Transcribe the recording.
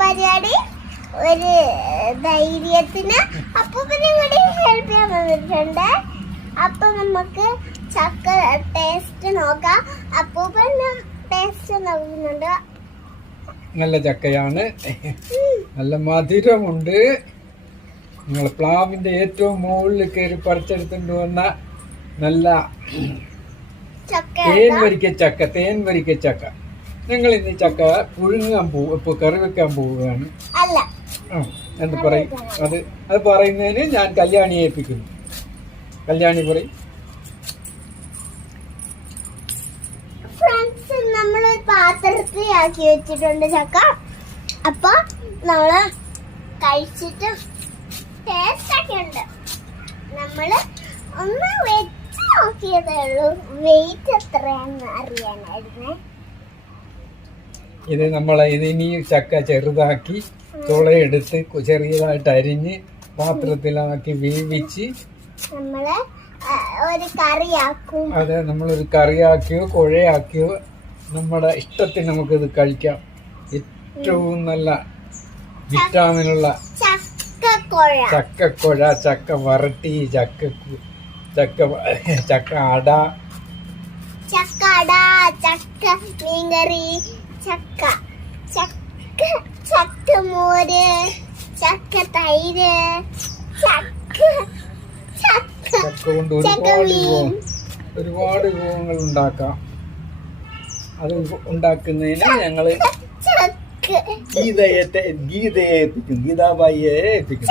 പരിപാടി ഒരു ധൈര്യത്തിന് അപ്പൂപ്പനെ കൂടി ഹെൽപ്പ് ചെയ്യാൻ വന്നിട്ടുണ്ട്. അപ്പൊ നമുക്ക് ചക്ക ടേസ്റ്റ് നോക്കാം. അപ്പൂപ്പൻ ടേസ്റ്റ് നോക്കുന്നുണ്ട്. നല്ല ചക്കയാണ്, നല്ല മധുരമുണ്ട്. നിങ്ങൾ പ്ലാവിന്റെ ഏറ്റവും മുകളിൽ കയറി പറിച്ചെടുത്തുകൊണ്ട് വന്ന നല്ല തേൻ വരിക്ക ചക്ക. ഞങ്ങൾ ഇന്ന് ചക്ക പുഴുങ്ങാൻ പോകും, ഇപ്പൊ കറി വെക്കാൻ പോവുകയാണ്. എന്ന് പറയും. അത് പറയുന്നതിന് ഞാൻ കല്യാണി ഏൽപ്പിക്കുന്നു. കല്യാണി പറയും. നമ്മളൊരു പാത്രത്തിൽ ആക്കി വെച്ചിട്ടുണ്ട് ചക്ക. അപ്പൊ നമ്മള് കഴിച്ചിട്ട് ടേസ്റ്റ് ഒക്കെ ഉണ്ട്. നമ്മള് ഒന്ന് വെച്ച് നോക്കിയതേ ഉള്ളൂ. വെയിറ്റ് എത്രയാന്ന് അറിയാനായിരുന്നേ. ഇത് ഇനി ചക്ക ചെറുതാക്കി തുളയെടുത്ത് ചെറിയതായിട്ട് അരിഞ്ഞ് പാത്രത്തിലാക്കി വേവിച്ച് നമ്മള് ഒരു കറിയാക്കും. അതെ, നമ്മളൊരു കറിയാക്കിയോ കുഴയാക്കിയോ നമ്മുടെ ഇഷ്ടത്തിന് നമുക്കിത് കഴിക്കാം. ഏറ്റവും നല്ല വിറ്റാമിനുള്ള ചക്കക്കുഴ, ചക്ക വരട്ടി, ചക്ക അട, ചക്ക മീൻകറി, ചക്കമോര്, ചക്ക തൈര്, ചക്ക കൊണ്ട് ഒരുപാട് വിഭവങ്ങൾ ഉണ്ടാക്കാം. അത് ഉണ്ടാക്കുന്നതിന് ഞങ്ങള് ഗീതയെ ഏൽപ്പിക്കും, ഗീതാബായിയെ ഏൽപ്പിക്കും.